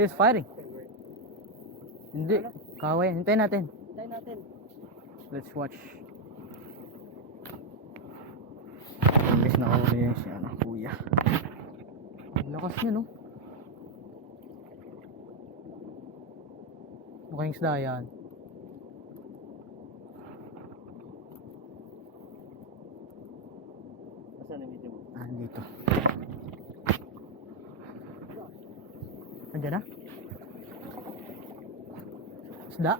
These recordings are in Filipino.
She's fighting. Hindi. Kaway. Hintayin natin. Hintayin natin. Let's watch. Imbes na ako yun siya, kuya. Lakas niya, no? Mukhang isda yan. Saan ang video mo? Dito. Andiyan na? Isda?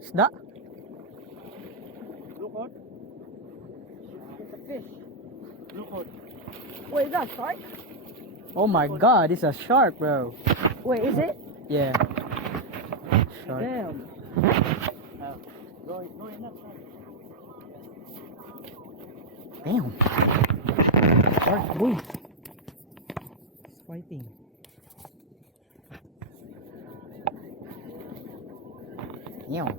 Isda? Look out. It's a fish. Look out. Wait, is that a shark? Oh my god, it's a shark, bro. Wait, is it? Yeah. Shark. Damn. Go in that side. Damn. Shark, boy. It's fighting. Damn.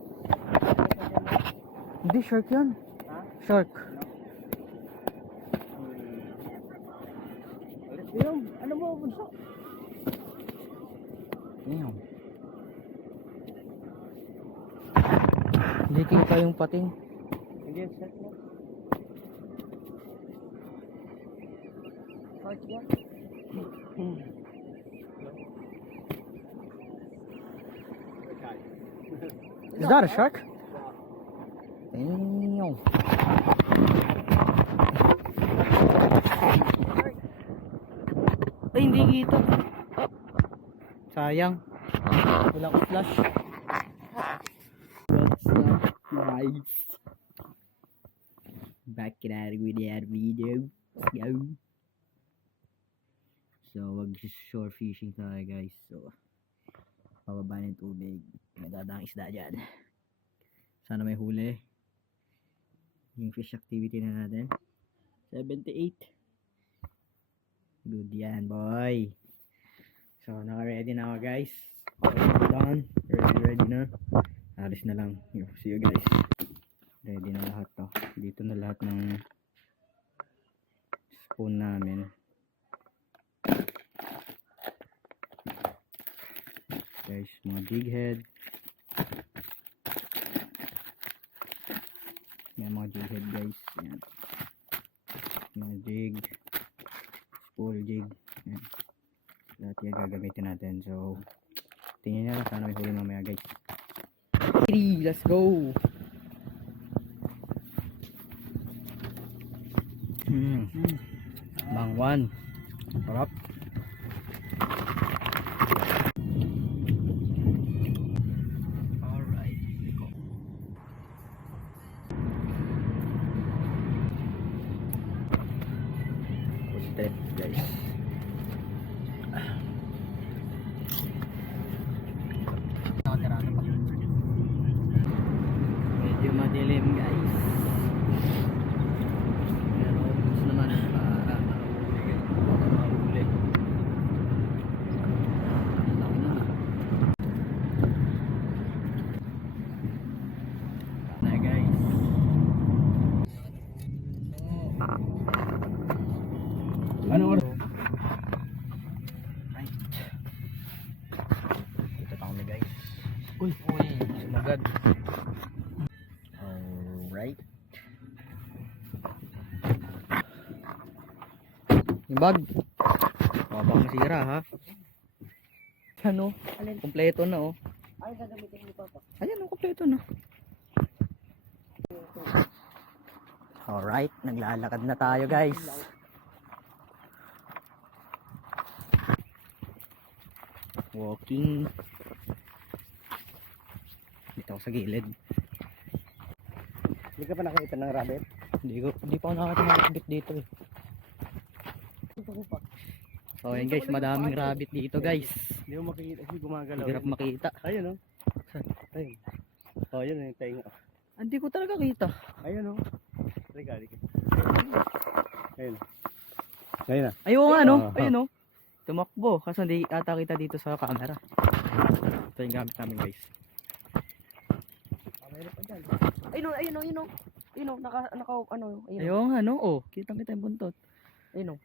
Hindi, shark yan. Ha? Shark. Yung, ano mo, bunso? Damn. Hindi kita yung pating. Hindi yung set mo. Shark yan? Is that a shark? Damn. Ay, hindi kita. Sayang. Walang flash. Nice. Back at it with that video. Let's go. So, mag-shore fishing tayo, guys. So, pababa ng tubig. Nadadang isda dyan. Sana may huli. Yung fish activity na natin. 78. Good yan, boy. So, naka-ready na ako, guys. Done. Ready na. Alis na lang. See you, guys. Ready na lahat to. Dito na lahat ng spoon namin. Guys, mga big head. Yan, mga jig head, guys. Yan. Mga jig. Spool jig. Yan. Lahat yan gagamitin natin. So, tingnan nyo lang. Sana may huli mamaya, guys. Ready, let's go. Bangwan. Harap. Alright, go. Full trip, guys. Medyo madilim, guys. Pero gusto naman mahuli. Na, guys. Ano oras? Right. Dito pa kami, guys. Uy, sumagad. Alright. Yung bag. Baka masira, ha? Ano? Kompleto na, oh. Ay, gagamitin ni Papa. Ayan, oh, kompleto na. Alright, naglalakad na tayo, guys. Walking. Dito ako sa gilid. Hindi ka pa nakita ng rabbit? Hindi pa ako nakakita ng rabbit dito, eh. So, ayan, guys, madaming rabbit dito, guys. Hindi mo makikita kasi gumagalaw. Hirap makita. Ayun, oh. Ayun. Oh, yun yung tayo. Hindi ko talaga kita. Ayun, oh. Regali ka. Ayun. Ayun na. Ayun nga, no? Ayun, no? Tumakbo. Kaso hindi ata kita dito sa camera. Ito yung gamit namin, guys. Mayroon pa dyan. Ayun o, ano, ayun. Ayaw nga no, oh. Kitang-kita yung buntot. Ayun o.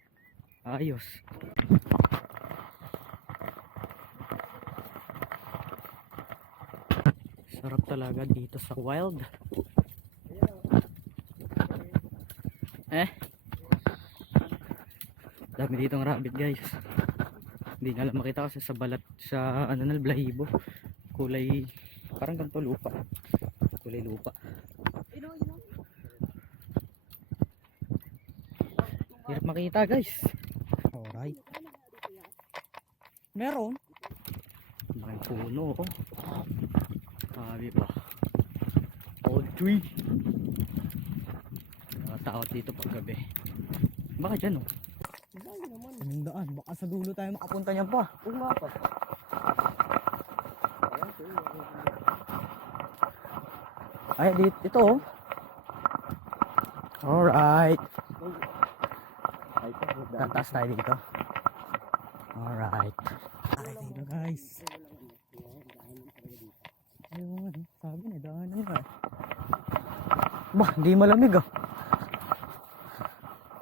Ayos. Sarap talaga dito sa wild. Dami dito ng rabbit guys. Hindi nga lang makita kasi sa balat sa ano na balahibo. Kulay parang ganito lupa. Kulay lupa. Hirap makita guys. Alright. Meron. May puno oh. Sabi pa. Old tree. Takot dito pag gabi. Baka dyan oh. Anong daan? Baka sa dulo tayo makapunta niyan pa. Yung mapa. Ay, dito, ito oh. Alright. Tataas tayo dito. Alright. Alright dito guys. Ayun, sabi na, daanan nga. Bah, hindi malamig ah.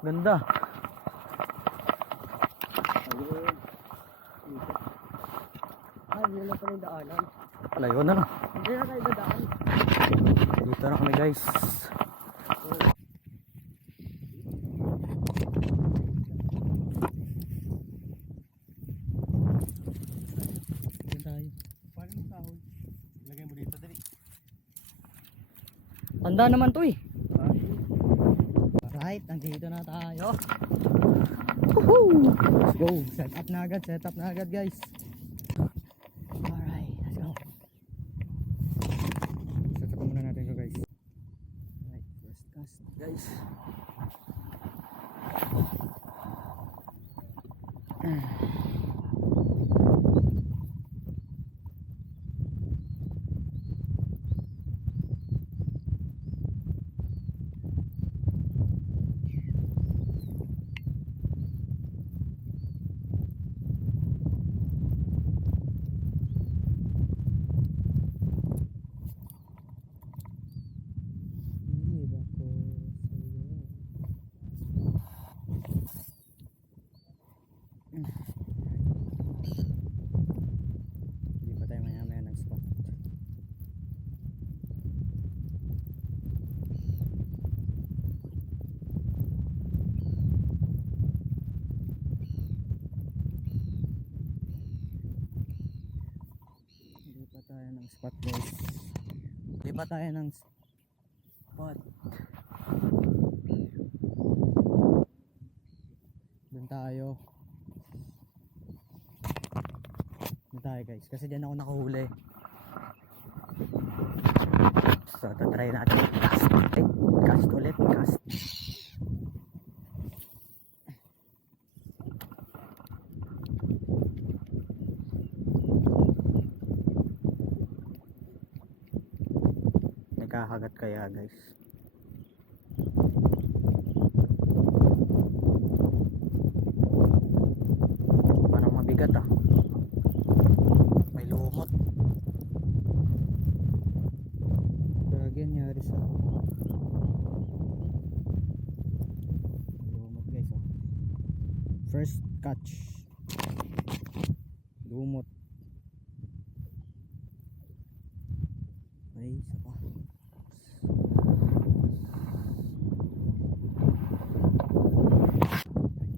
Ganda. Yun lang pala yung daanan. Layo na no. Hindi na tayo dadaan. Dito na kami guys. Dito tayo. Paano mo kahon? Lagay mo dito, dali. Tanda naman to eh. Alright, nandito na tayo. Woohoo! Let's go. Set up na agad guys. Alright, let's go. Set up muna natin ito guys. Alright, first cast guys. Hindi pa tayo maya ng spot. Hindi pa tayo ng spot guys. Hindi pa tayo ng spot. Doon tayo. Doon tayo guys. Kasi dyan ako nakahuli. So, tatry natin. Cast. Cast ulit. Cast. Nagkakagat kaya guys. Parang mabigat ah. May lumot. Lagi nangyari sa lumot guys oh. First catch. Lumot. Ay, isa pa.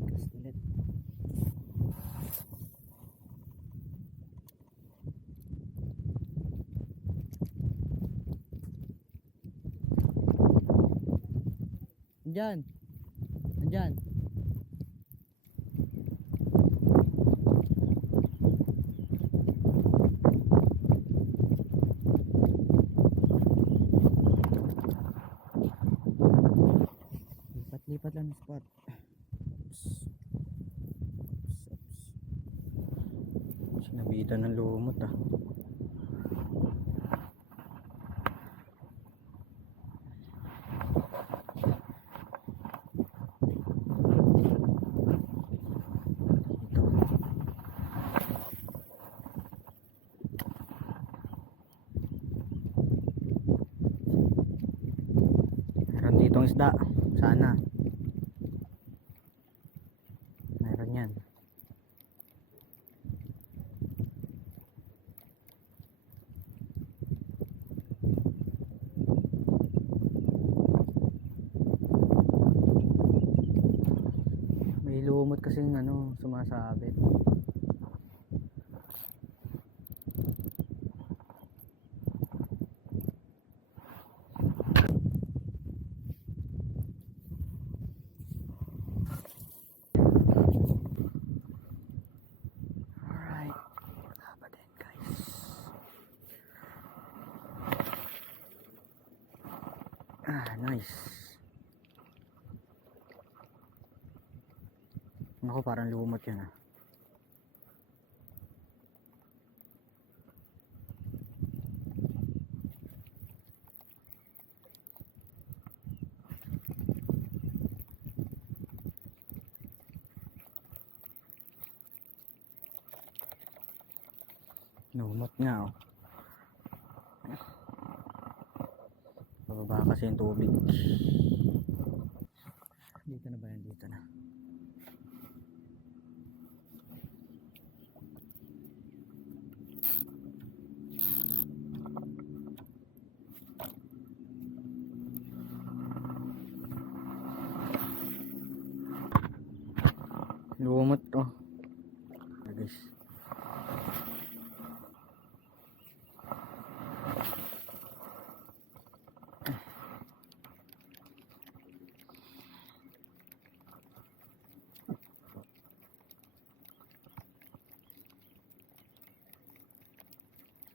Cast ulit. Andyan. Andyan. Lipat lang ng spot. Sinabitan ng lumot ah. bagong isda. Sana. Meron yan. May lumot kasing ano, sumasabit. Alright. Haba din guys. Nice. Naku, parang lumot yun ah. Lumot nga oh. Bababa kasi yung tubig. Dito na ba yan? Dito na. Lumot oh. Guys.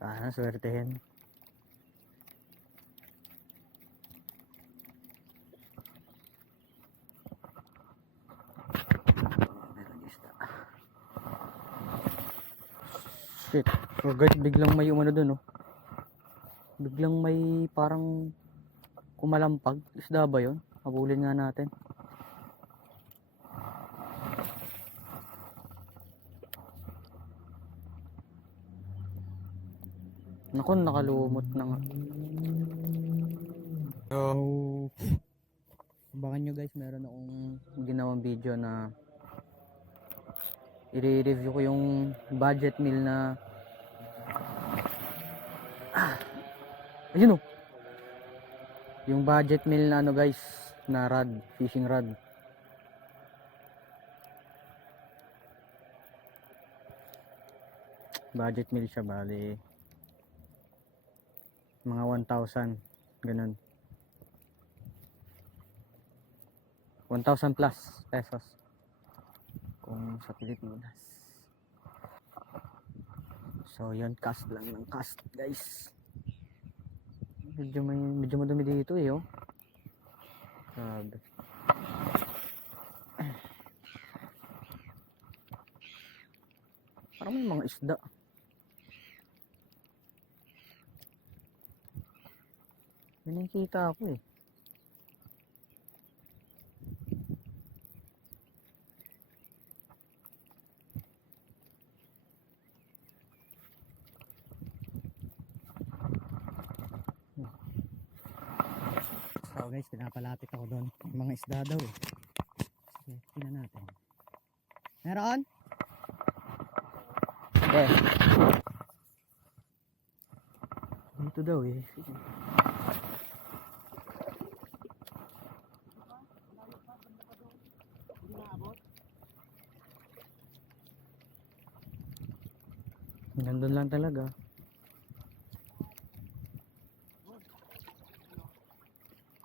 Sana swertehin. Meron isda. Shit. Oh guys, biglang may umano dun oh. Biglang may parang kumalampag. Isda ba yun? Habulin nga natin. Naku, nakalumot na nga. So, abangan nyo guys, meron akong ginawang video na i-review ko yung budget meal na ayun oh. Yung budget meal na ano guys, na rod, fishing rod. Budget meal siya, bali mga 1,000 ganun, 1,000 plus pesos kung sa Pilipinas. So yun, cast lang ng cast guys. Medyo madumi dito eh oh. Grabe. Parang may mga isda. May nakikita ako eh. So guys, pinapalapit ako doon. May mga isda daw eh. Sige, tingnan natin. Meron? Okay. Dito daw eh. Sige. Nandun lang talaga.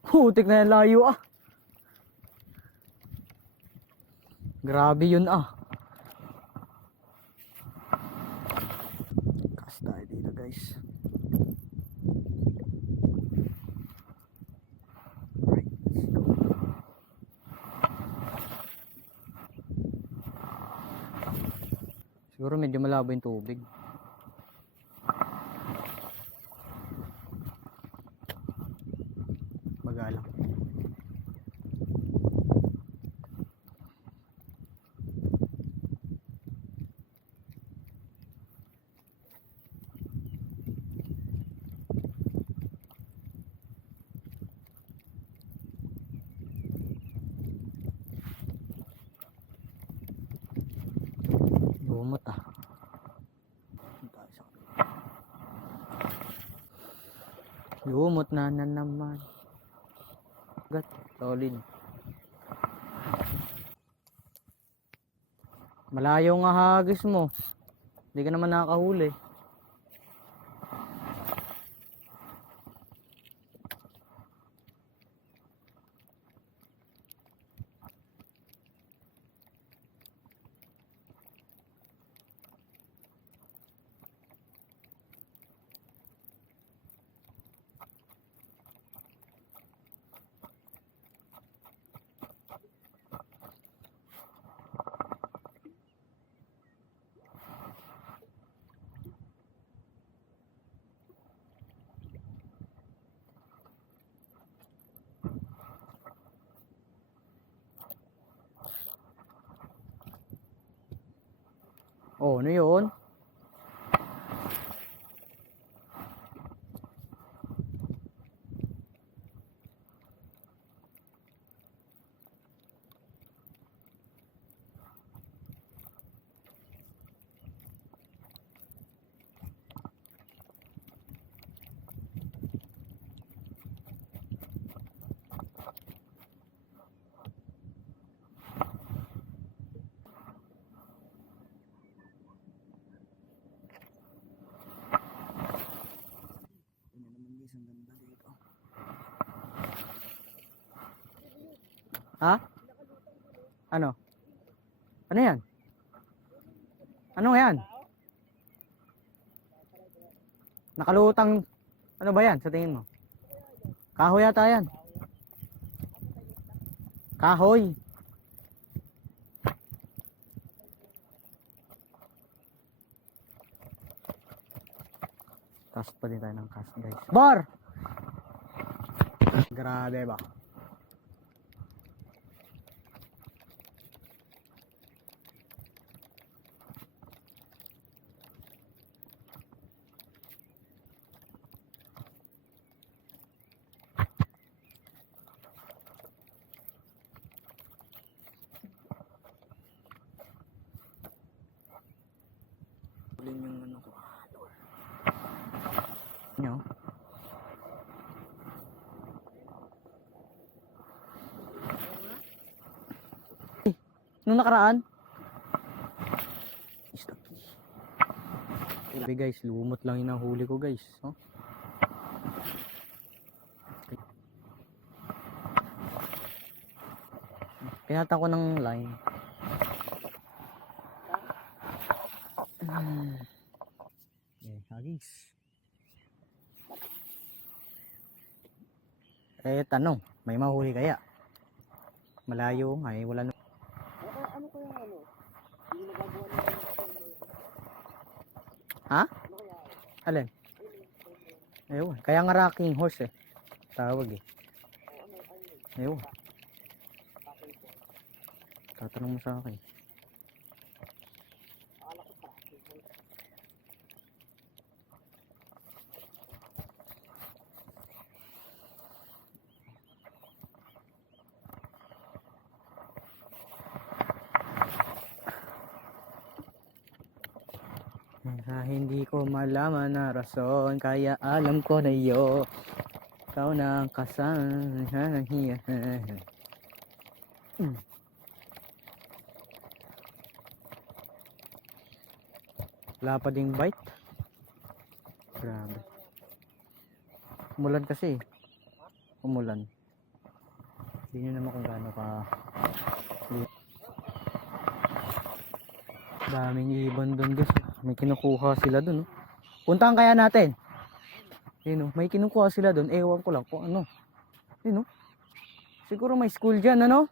Putik na yung layo ah. Grabe yun ah. Cast tayo dito guys. Right, let's go. Siguro medyo malabo yung tubig. Magalang. Lumot ah. Lumot na naman. Gat, solid. Malayo nga hagis mo. Hindi ka naman nakakahuli. Oh, ano yun? Ha? Ano? Ano yan? Ano yan? Nakalutang. Ano ba yan sa tingin mo? Kahoy yata yan. Kahoy. Cast pa din tayo ng cast guys. Bar! Grabe ba? Ulin yung ano ko. Nyo. Nung nakaraan. Grabe guys, lumot lang yung nahuli ko guys. Oh. Pinata ko ng line. Hagis. Tanong, may mahuli kaya? Malayo nga wala na. Ano kaya ano? Hindi nagagawa ng Ha? Alin? Ayun, kaya nga rocking horse tawag Ayun. Tatanong mo sa akin. Hindi ko malaman na rason, kaya alam ko na ikaw na ang kasama. Wala pa ding bite. Grabe. Umulan kasi. Umulan. Hindi nyo naman kung gaano ka. Daming ibon doon guys. May kinukuha sila doon. Puntahan kaya natin. May kinukuha sila doon. Ewan ko lang kung ano. Siguro may school dyan, ano?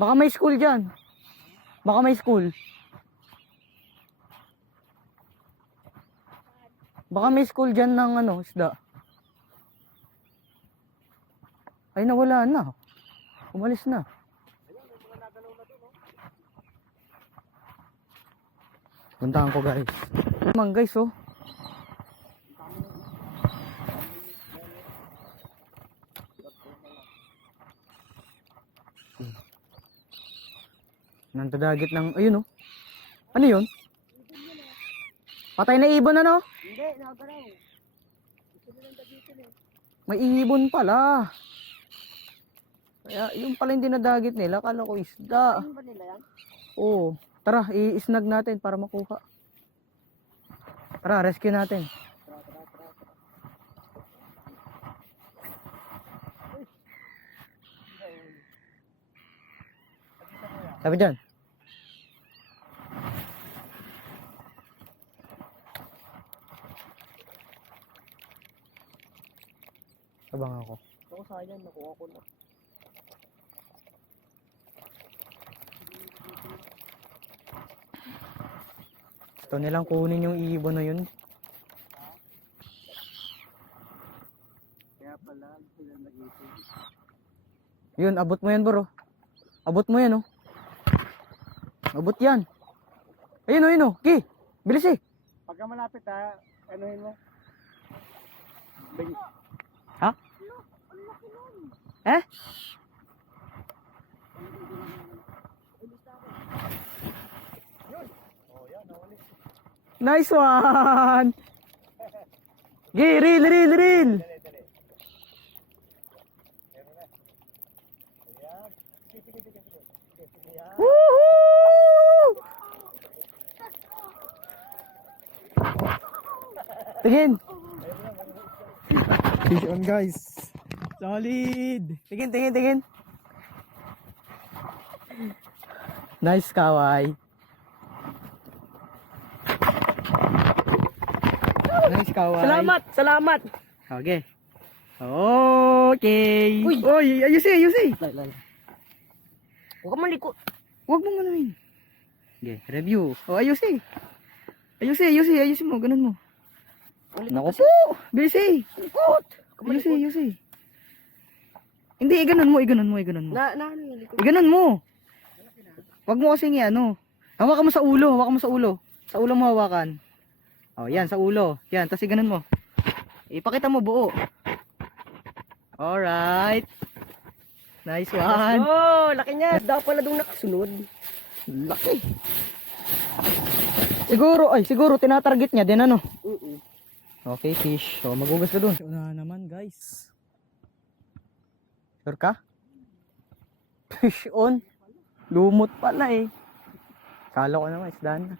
Baka may school dyan. Baka may school. Baka may school dyan ng ano, isda. Ay, nawala na. Umalis na. Puntahan ko guys. Naman guys oh. Nantadagit ng ayun oh. Ano yun? Patay na ibon ano? Hindi, nagaraw. Gusto nilang dagitin eh. May ibon pala. Kaya yung pala yung dinadagit nila, kala ko isda. Ano ba nila yan? Oo. Tara, i-snag natin para makuha. Tara, rescue natin. Sabi dyan. Abang ako. Ako sayang, nakuha ko na. Gusto nilang kunin yung ibon na yun. Kaya pala, sila nag-itin. Yun, abot mo yan bro. Abot mo yan oh. Abot yan. Ayun oh, ayun oh. Okay, bilis eh. Pagka malapit ha, anuhin mo. Bing. Ha? Eh? Nice one! Okay, reel. Woohoo! Tingin! Fish on guys. Solid! Tingin. Nice kaway. Nice kaway. Salamat. Okay. Okay. Uy! Oy, ayusin. Lay. Huwag ka malikot. Huwag mong ganuin. Okay, review. Oh, ayusin mo, ganun mo. Naku po, busy. Likot. Ayusin. Hindi, iganon mo. Na ano yung likot? Iganon mo. Huwag mo kasing ano. Hawakan mo sa ulo. Sa ulo mo hawakan. Oh, yan, sa ulo. Yan, tapos iganon mo. Ipakita mo buo. Alright. Nice one. Oh, laki niya. Dapat pala doon nakasunod. Laki. Siguro tinatarget niya din ano. Okay, fish. So, magugas ka dun. Una naman, guys. Sure ka? Fish on. Lumot pala eh. Kala ko naman, isda na.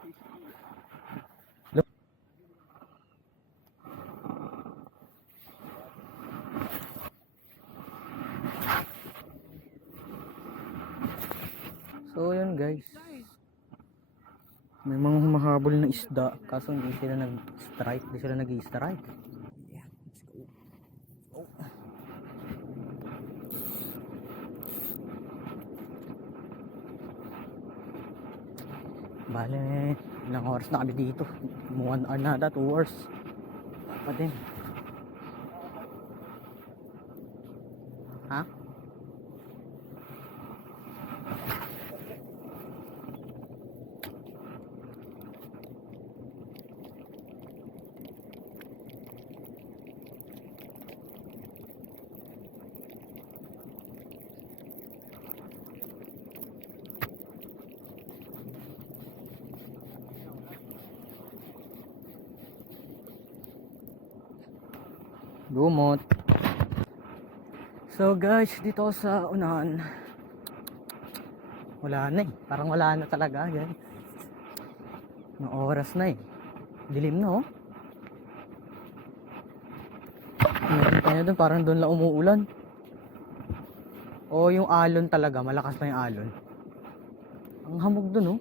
So, yun guys. May mga humahabol na isda. Kaso hindi sila nag-strike. Hindi sila nag-i-strike. Yeah, let's go. Oh. Bale, ilang oras na kami dito. 1 hour na ata, 2 hours. Pa din. Ha? Lumot. So guys, dito sa unahan, wala na eh. Parang wala na talaga guys. Mga oras na eh. Dilim na oh. Nakita nyo dun, parang doon lang umuulan. O yung alon talaga, malakas na yung alon. Ang hamog dun oh.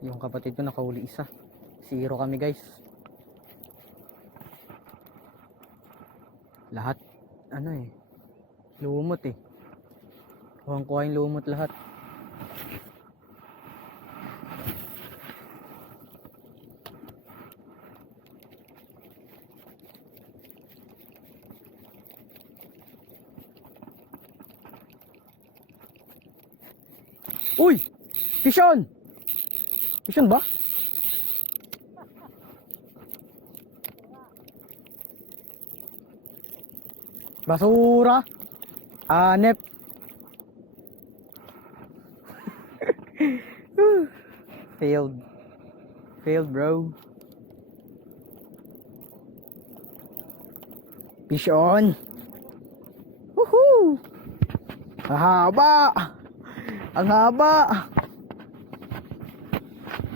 Yung kapatid ko nakahuli isa. 0 kami guys. Lahat ano eh, lumot eh. Kuha yung lumot lahat. Uy! Pishon! Pishon ba? Basura! Anep! Failed. Failed, bro. Pishon! Woohoo! Ang haba! Ang haba!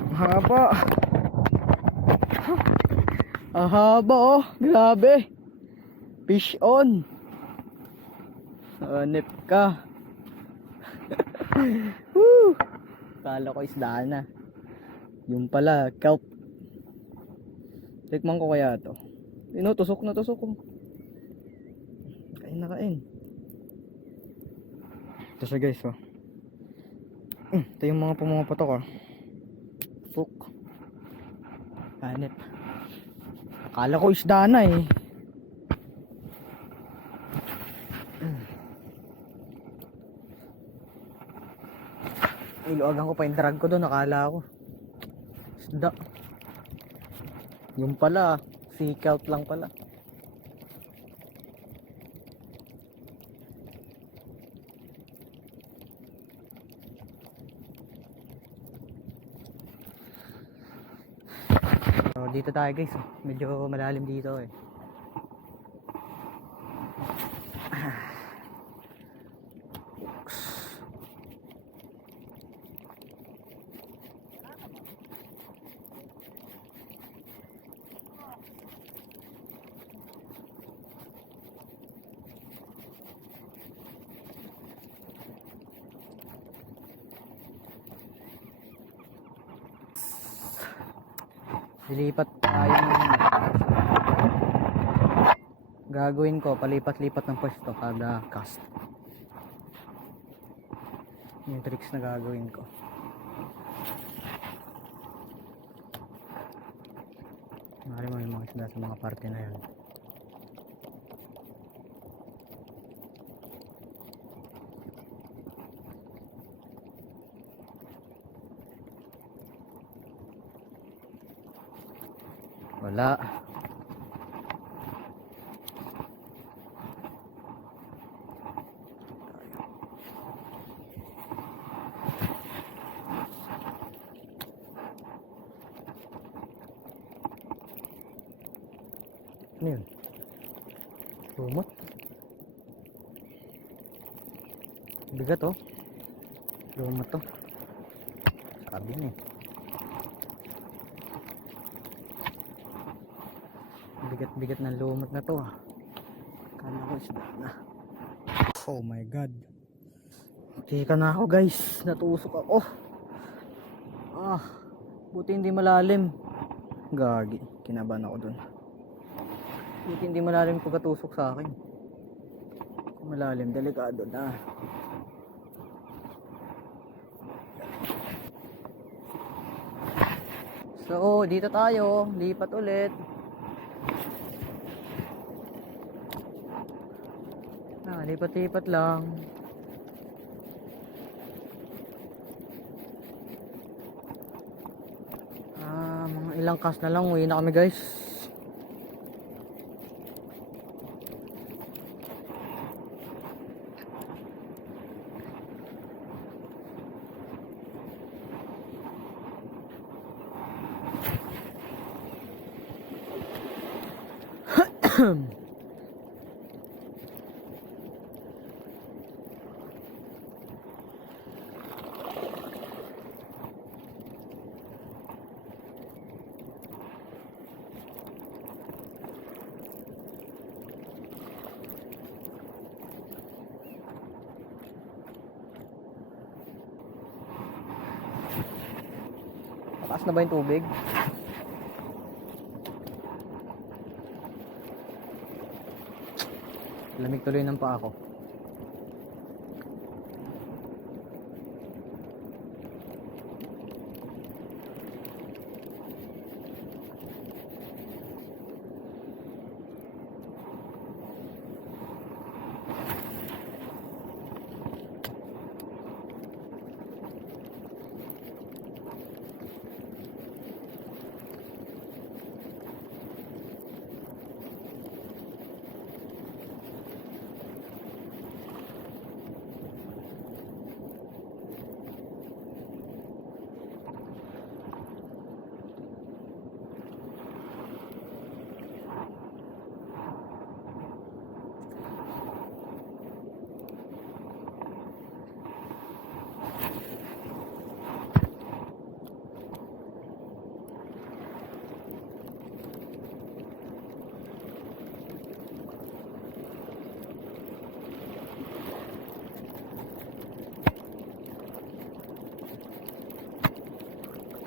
Ang haba! Ang haba, oh! Grabe! Fish on! Hanip ka! Woo! Kala ko isda na. Yung pala, kelp. Tikman ko kaya to. Tusok na tusok ko. Kain na kain. Ito siya guys, oh. Ito yung mga pumapatok, oh. Puk. Hanip. Akala ko isda na eh. Iluagan ko pa yung drag ko doon, akala ko isda. Yung pala, sea kelp lang pala. So, dito tayo guys, medyo malalim dito eh. Lilipat tayo ng gagawin ko, palipat-lipat ng pwesto kada cast. Yung tricks na gagawin ko. Mari mo yung mga isda sa mga parte na yan. Wala. Ano yun? Lumot. Bigat, oh. Lumot to. Sabi niya eh. Bigat-bigat ng lumot na to, ah. Kala ko isda na. Oh my god. Tika na ako guys. Natusok ako. Buti hindi malalim. Gagi. Kinabahan ako dun. Buti hindi malalim pagkatusok sa akin. Kung malalim, delikado na. So, dito tayo. Lipat ulit. Lipat-lipat lang. Mga ilang cast na lang, uwi na kami guys. Taas na ba yung tubig? Lamig tuloy ng paa ko.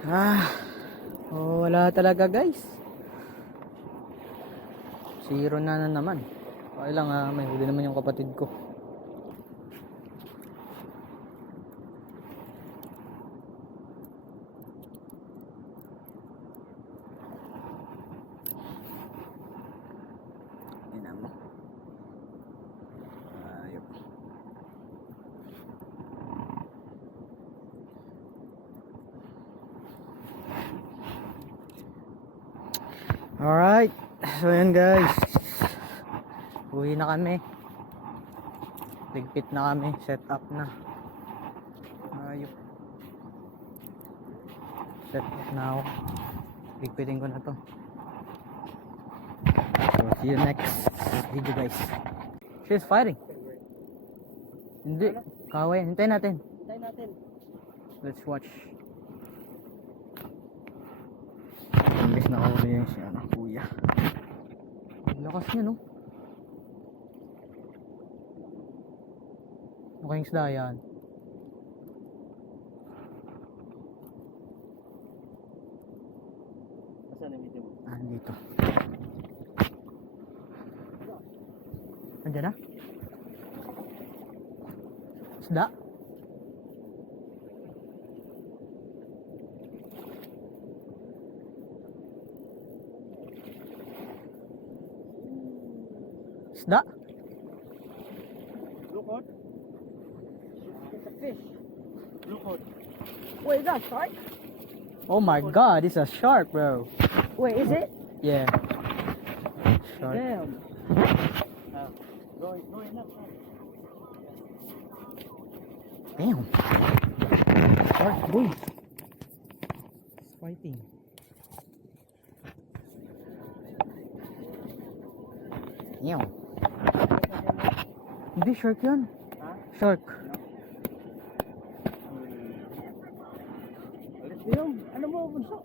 Wala talaga guys. 0 na naman. Okay lang may huli naman yung kapatid ko. Ina mo. Ayop. Alright. So yun guys. Uwi na kami. Ligpit na kami. Set up na. Ayop. Set up na ako. Ligpitin ko na to. So see you next video guys. She's fighting. Hindi. Kaway. Hintayin natin. Hintayin natin. Let's watch. Imbes na kahuli yung si kuya. Ang lakas niya no. Mukhang isda yan. Asan ang video mo? Dito. Andiyan na? Isda? Isda? Lukot? It's a fish. Lukot. Wait, is that a shark? Oh my god, it's a shark, bro. Wait, is it? Yeah. Shark. Damn. Go enough. Damn. Shark, boy. It's fighting. Damn. Hindi, shark yan. Ha? Shark. Yung, ano mo, bunso?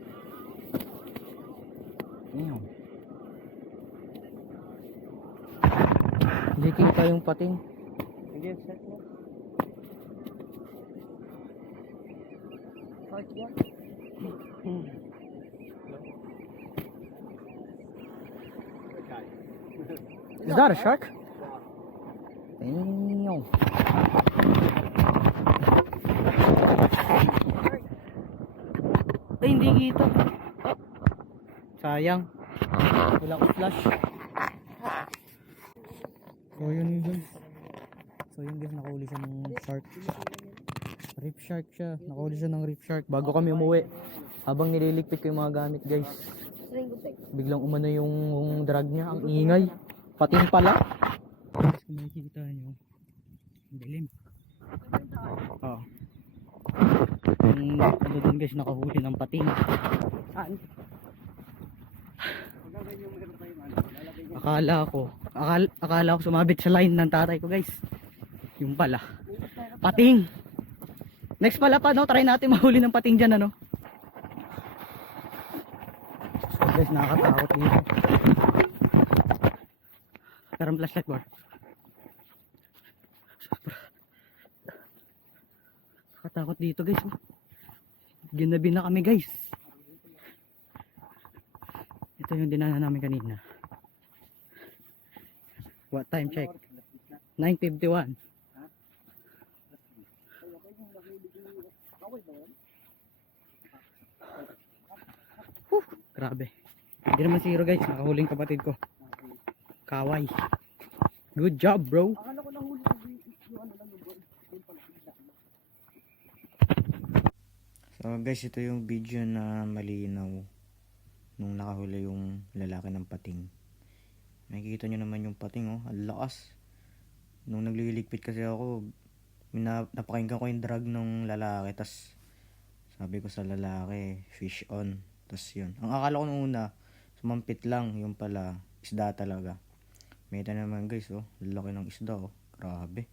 Damn. Hindi kita yung pating. Hindi yung set mo. Shark yan? Is that a shark? Damn. Ay, hindi kita. Sayang. Wala ko flash. So yun guys. Nakahuli siya ng shark. Reef shark siya. Nakahuli siya ng reef shark. Bago kami umuwi. Habang nililigpit ko yung mga gamit guys. Biglang umano yung drag niya. Ang ingay. Pating pala. Guys, kung makikita nyo. Ang dilim. Oo. Ano dun guys, nakahuli ng pating. Saan? Akala ko sumabit sa line ng tatay ko guys. Yung pala. Pating. Next pala pa no, try natin mahuli ng pating dyan ano. So guys, nakakatakot dito. Karang flashlight bar. Nakakatakot dito guys. Ginabi na kami guys. Ito yung dinaanan namin kanina. What time check? 9:51. Grabe. Hindi naman zero guys. Nakahuling kapatid ko. Kaway. Good job bro. So guys, ito yung video na malinaw nung nakahuli yung lalaki ng pating. Nakikita nyo naman yung pating oh, ang lakas. Nung nagliligpit kasi ako, napakinggan ko yung drag ng lalaki, tas sabi ko sa lalaki, fish on. Tas yun, ang akala ko nung una sumampit lang, yung pala isda talaga. May naman guys oh, lalaki ng isda oh, grabe.